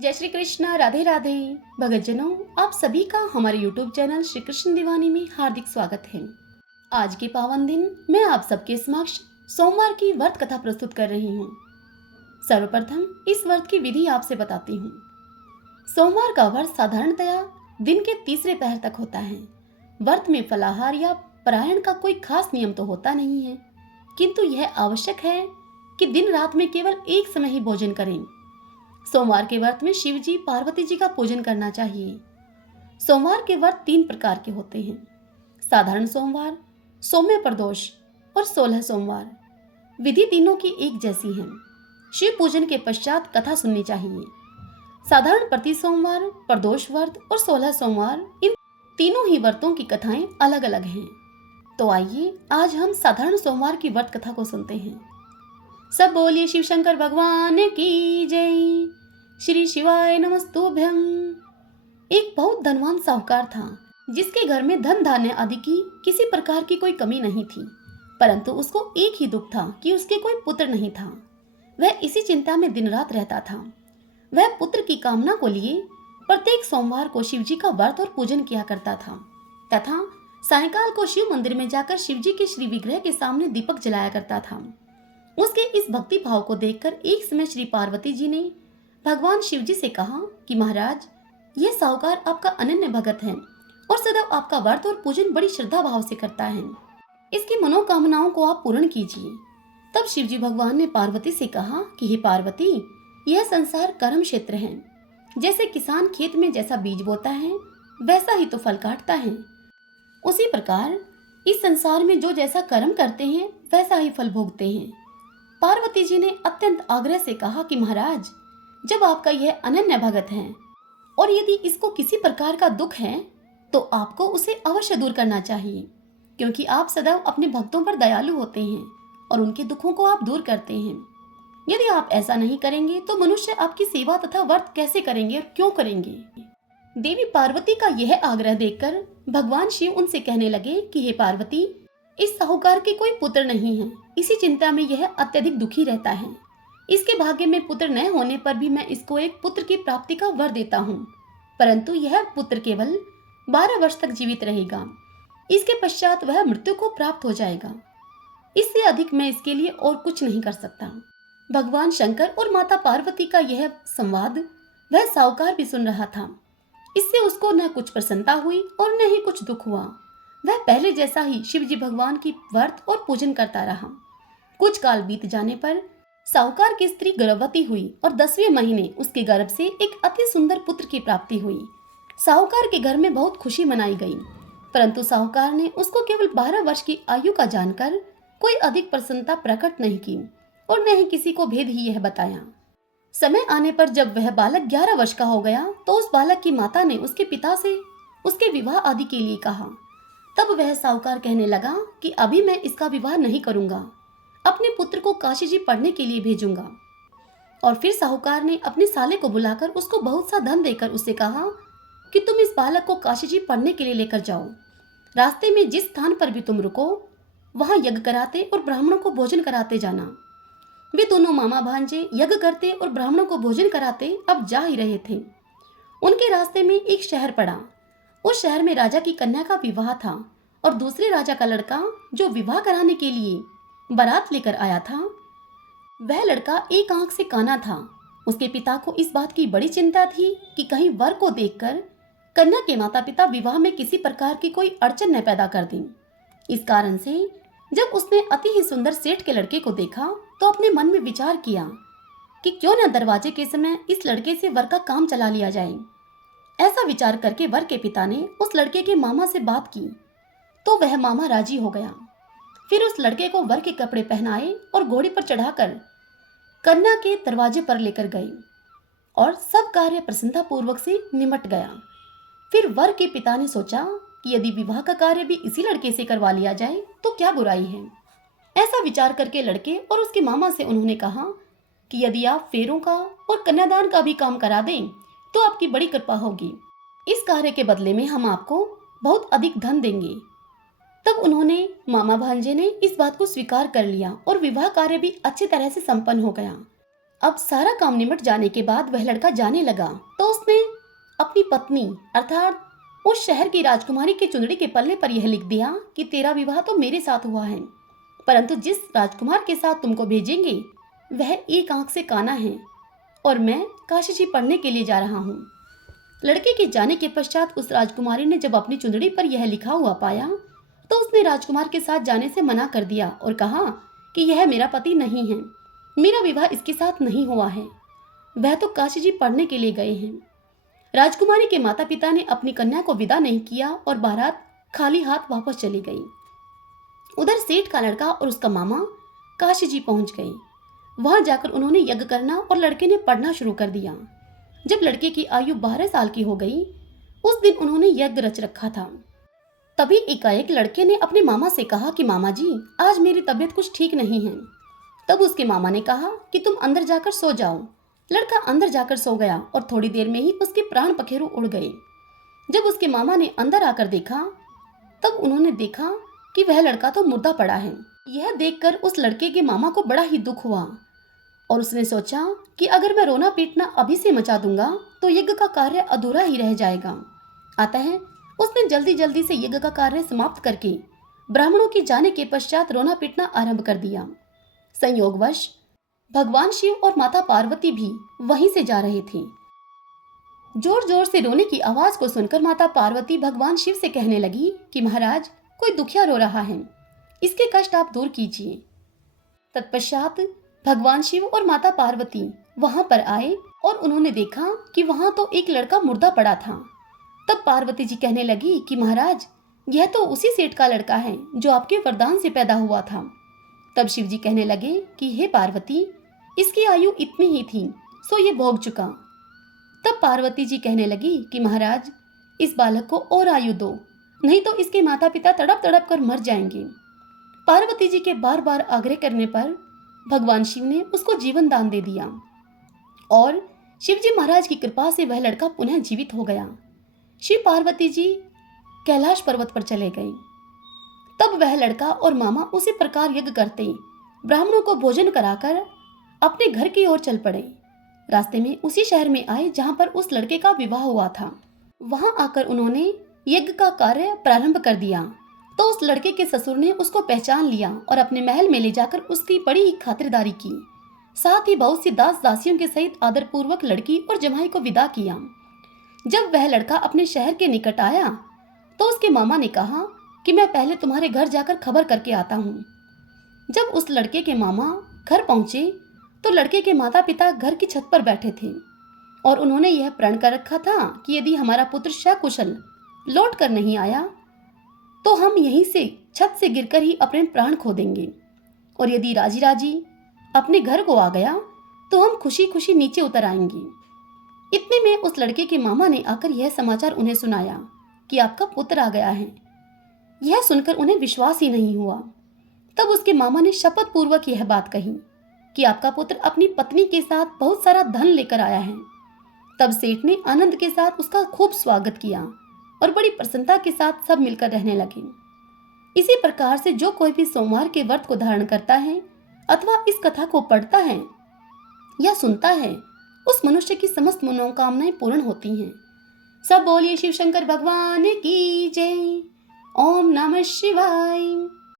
जय श्री कृष्ण, राधे राधे। भगतजनों, आप सभी का हमारे YouTube चैनल श्री कृष्ण दीवानी में हार्दिक स्वागत है। आज के पावन दिन मैं आप सबके समक्ष सोमवार की व्रत कथा प्रस्तुत कर रही हूँ। सर्वप्रथम इस व्रत की विधि आपसे बताती हूँ। सोमवार का व्रत साधारणतया दिन के तीसरे पहर तक होता है। व्रत में फलाहार या पारायण का कोई खास नियम तो होता नहीं है, किंतु यह आवश्यक है कि दिन रात में केवल एक समय ही भोजन करें। सोमवार के व्रत में शिव जी पार्वती जी का पूजन करना चाहिए। सोमवार के व्रत 3 प्रकार के होते हैं: साधारण सोमवार, सौम्य प्रदोष और 16 सोमवार। विधि तीनों की एक जैसी है। शिव पूजन के पश्चात कथा सुननी चाहिए। साधारण प्रति सोमवार, प्रदोष व्रत और 16 सोमवार, इन तीनों ही व्रतों की कथाएं अलग अलग हैं। तो आइए आज हम साधारण सोमवार की व्रत कथा को सुनते हैं। सब बोलिए शिव शंकर भगवान की जय। श्री शिवाय नमस्तुभ्यम। एक बहुत धनवान साहूकार था, जिसके घर में धन धान्य आदि की किसी प्रकार की कोई कमी नहीं थी, परंतु उसको एक ही दुख था कि उसके कोई पुत्र नहीं था। वह इसी चिंता में दिन रात रहता था। वह पुत्र की कामना को लिए प्रत्येक सोमवार को शिव जी का व्रत और पूजन किया करता था तथा सायंकाल को शिव मंदिर में जाकर शिव जी के श्री विग्रह के सामने दीपक जलाया करता था। उसके इस भक्ति भाव को देखकर एक समय श्री पार्वती जी ने भगवान शिव जी से कहा कि महाराज, यह साहूकार आपका अनन्य भगत है और सदैव आपका व्रत और पूजन बड़ी श्रद्धा भाव से करता है। इसकी मनोकामनाओं को आप पूर्ण कीजिए। तब शिव जी भगवान ने पार्वती से कहा कि हे पार्वती, यह संसार कर्म क्षेत्र है। जैसे किसान खेत में जैसा बीज बोता है वैसा ही तो फल काटता है, उसी प्रकार इस संसार में जो जैसा कर्म करते हैं वैसा ही फल भोगते हैं। पार्वती जी ने अत्यंत आग्रह से कहा कि महाराज, जब आपका यह अनन्य भगत है और यदि इसको किसी प्रकार का दुख है तो आपको उसे अवश्य दूर करना चाहिए, क्योंकि आप सदैव अपने भक्तों पर दयालु होते हैं और उनके दुखों को आप दूर करते हैं। यदि आप ऐसा नहीं करेंगे तो मनुष्य आपकी सेवा तथा व्रत कैसे करेंगे और क्यों करेंगे। देवी पार्वती का यह आग्रह देखकर भगवान शिव उनसे कहने लगे कि हे पार्वती, इस साहूकार के कोई पुत्र नहीं है। इसी चिंता में यह अत्यधिक दुखी रहता है। इसके भाग्य में पुत्र न होने पर भी मैं इसको एक पुत्र की प्राप्ति का वर देता हूँ, परंतु यह पुत्र केवल 12 वर्ष तक जीवित रहेगा। इसके पश्चात वह मृत्यु को प्राप्त हो जाएगा। इससे अधिक मैं इसके लिए और कुछ नहीं कर सकता। भगवान शंकर और माता पार्वती का यह संवाद वह साहूकार भी सुन रहा था। इससे उसको न कुछ प्रसन्नता हुई और न ही कुछ दुख हुआ। वह पहले जैसा ही शिव जी भगवान की व्रत और पूजन करता रहा। कुछ काल बीत जाने पर साहूकार की स्त्री गर्भवती हुई और 10वें महीने उसके गर्भ से एक अति सुंदर पुत्र की प्राप्ति हुई। साहूकार के घर में बहुत खुशी मनाई गई, परंतु साहूकार ने उसको केवल 12 वर्ष की आयु का जानकर कोई अधिक प्रसन्नता प्रकट नहीं की और न ही किसी को भेद ही यह बताया। समय आने पर जब वह बालक 11 वर्ष का हो गया तो उस बालक की माता ने उसके पिता से उसके विवाह आदि के लिए कहा। तब वह साहूकार कहने लगा कि अभी मैं इसका विवाह नहीं करूंगा, अपने पुत्र को काशी जी पढ़ने के लिए भेजूंगा। और फिर साहूकार ने अपने साले को बुलाकर उसको बहुत सा धन देकर उससे कहा कि तुम इस बालक को काशी जी पढ़ने के लिए लेकर जाओ। रास्ते में जिस स्थान पर भी तुम रुको वहां यज्ञ कराते और ब्राह्मणों को भोजन कराते जाना। वे दोनों मामा भांजे यज्ञ करते और ब्राह्मणों को भोजन कराते अब जा ही रहे थे। उनके रास्ते में एक शहर पड़ा। उस शहर में राजा की कन्या का विवाह था और दूसरे राजा का लड़का जो विवाह कराने के लिए बारात लेकर आया था, वह लड़का एक आंख से काना था। उसके पिता को इस बात की बड़ी चिंता थी कि कहीं वर को देखकर कन्या के माता पिता विवाह में किसी प्रकार की कोई अड़चन न पैदा कर दें। इस कारण से जब उसने अति ही सुंदर सेठ के लड़के को देखा तो अपने मन में विचार किया कि क्यों न दरवाजे के समय इस लड़के से वर का काम चला लिया जाए। ऐसा विचार करके वर के पिता ने उस लड़के के मामा से बात की तो वह मामा राजी हो गया। फिर उस लड़के को वर के कपड़े पहनाए और घोड़े पर चढ़ाकर कन्या के दरवाजे पर लेकर गए और सब कार्य प्रसन्नता पूर्वक से निमट गया। फिर वर के पिता ने सोचा कि यदि विवाह का कार्य भी इसी लड़के से करवा लिया जाए तो क्या बुराई है। ऐसा विचार करके लड़के और उसके मामा से उन्होंने कहा कि यदि आप फेरों का और कन्यादान का भी काम करा दें तो आपकी बड़ी कृपा होगी। इस कार्य के बदले में हम आपको बहुत अधिक धन देंगे। तब उन्होंने मामा भांजे ने इस बात को स्वीकार कर लिया और विवाह कार्य भी अच्छी तरह से संपन्न हो गया। अब सारा काम निमट जाने के बाद वह लड़का जाने लगा तो उसने अपनी पत्नी अर्थात उस शहर की राजकुमारी के चुंदड़ी के पल्ले पर यह लिख दिया कि तेरा विवाह तो मेरे साथ हुआ है, परंतु जिस राजकुमार के साथ तुमको भेजेंगे वह एक आंख से काना है और मैं काशी जी पढ़ने के लिए जा रहा हूँ। लड़के के जाने के पश्चात उस राजकुमारी ने जब अपनी चुंदड़ी पर यह लिखा हुआ पाया तो उसने राजकुमार के साथ जाने से मना कर दिया और कहा कि यह मेरा पति नहीं है, मेरा विवाह इसके साथ नहीं हुआ है, वह तो काशी जी पढ़ने के लिए गए हैं। राजकुमारी के माता पिता ने अपनी कन्या को विदा नहीं किया और बारात खाली हाथ वापस चली गई। उधर सेठ का लड़का और उसका मामा काशी जी पहुंच गए। वहां जाकर उन्होंने यज्ञ करना और लड़के ने पढ़ना शुरू कर दिया। जब लड़के की आयु 12 साल की हो गई उस दिन उन्होंने यज्ञ रच रखा था। तभी एकाएक लड़के ने अपने मामा से कहा कि मामा जी आज मेरी तबीयत कुछ ठीक नहीं है। तब उसके मामा ने कहा कि तुम अंदर जाकर सो जाओ। लड़का अंदर जाकर सो गया और थोड़ी देर में ही उसके प्राण पखेरु उड़ गए। जब उसके मामा ने अंदर आकर देखा तब उन्होंने देखा कि वह लड़का तो मुर्दा पड़ा है। यह देखकर उस लड़के के मामा को बड़ा ही दुख हुआ और उसने सोचा कि अगर मैं रोना पीटना अभी से मचा दूंगा तो यज्ञ का कार्य अधूरा ही रह जाएगा। अतः उसने जल्दी जल्दी से यज्ञ का कार्य समाप्त करके ब्राह्मणों के जाने के पश्चात रोना पीटना आरंभ कर दिया। संयोगवश भगवान शिव और माता पार्वती भी वहीं से जा रहे थे। जोर जोर से रोने की आवाज को सुनकर माता पार्वती भगवान शिव से कहने लगी कि महाराज कोई दुखिया रो रहा है, इसके कष्ट आप दूर कीजिए। तत्पश्चात भगवान शिव और माता पार्वती वहां पर आए और उन्होंने देखा कि वहां तो एक लड़का मुर्दा पड़ा था। तब पार्वती जी कहने लगी कि महाराज यह तो उसी सेठ का लड़का है जो आपके वरदान से पैदा हुआ था। तब शिव जी कहने लगे कि हे पार्वती इसकी आयु इतनी ही थी सो ये भोग चुका। तब पार्वती जी कहने लगी कि महाराज इस बालक को और आयु दो, नहीं तो इसके माता पिता तड़प तड़प कर मर जाएंगे। पार्वती जी के बार बार आग्रह करने पर भगवान शिव ने उसको जीवन दान दे दिया और शिवजी महाराज की कृपा से वह लड़का पुनः जीवित हो गया। शिव पार्वती जी कैलाश पर्वत पर चले गए। तब वह लड़का और मामा उसी प्रकार यज्ञ करते ब्राह्मणों को भोजन कराकर अपने घर की ओर चल पड़े। रास्ते में उसी शहर में आए जहां पर उस लड़के का विवाह हुआ था। वहां आकर उन्होंने यज्ञ का कार्य प्रारंभ कर दिया तो उस लड़के के ससुर ने उसको पहचान लिया और अपने महल में ले जाकर उसकी बड़ी ही खातिरदारी की। साथ ही बहुत सी दास दासियों के सहित आदरपूर्वक लड़की और जमाई को विदा किया। जब वह लड़का अपने शहर के निकट आया तो उसके मामा ने कहा कि मैं पहले तुम्हारे घर जाकर खबर करके आता हूँ। जब उस लड़के के मामा घर पहुंचे तो लड़के के माता पिता घर की छत पर बैठे थे और उन्होंने यह प्रण कर रखा था कि यदि हमारा पुत्र सकुशल लौट कर नहीं आया तो हम यहीं से छत से गिरकर ही अपने प्राण खो देंगे, और यदि राजी राजी अपने घर को आ गया तो हम खुशी खुशी नीचे उतर आएंगे। इतने में उस लड़के के मामा ने आकर यह समाचार उन्हें सुनाया कि आपका पुत्र आ गया है। यह सुनकर उन्हें विश्वास ही नहीं हुआ। तब उसके मामा ने शपथ पूर्वक यह बात कही कि आपका पुत्र अपनी पत्नी के साथ बहुत सारा धन लेकर आया है। तब सेठ ने आनंद के साथ उसका खूब स्वागत किया और बड़ी प्रसन्नता के साथ सब मिलकर रहने लगे। इसी प्रकार से जो कोई भी सोमवार के व्रत को धारण करता है अथवा इस कथा को पढ़ता है या सुनता है उस मनुष्य की समस्त मनोकामनाएं पूर्ण होती हैं। सब बोलिए शिव शंकर भगवान की जय। ओम नमः शिवाय।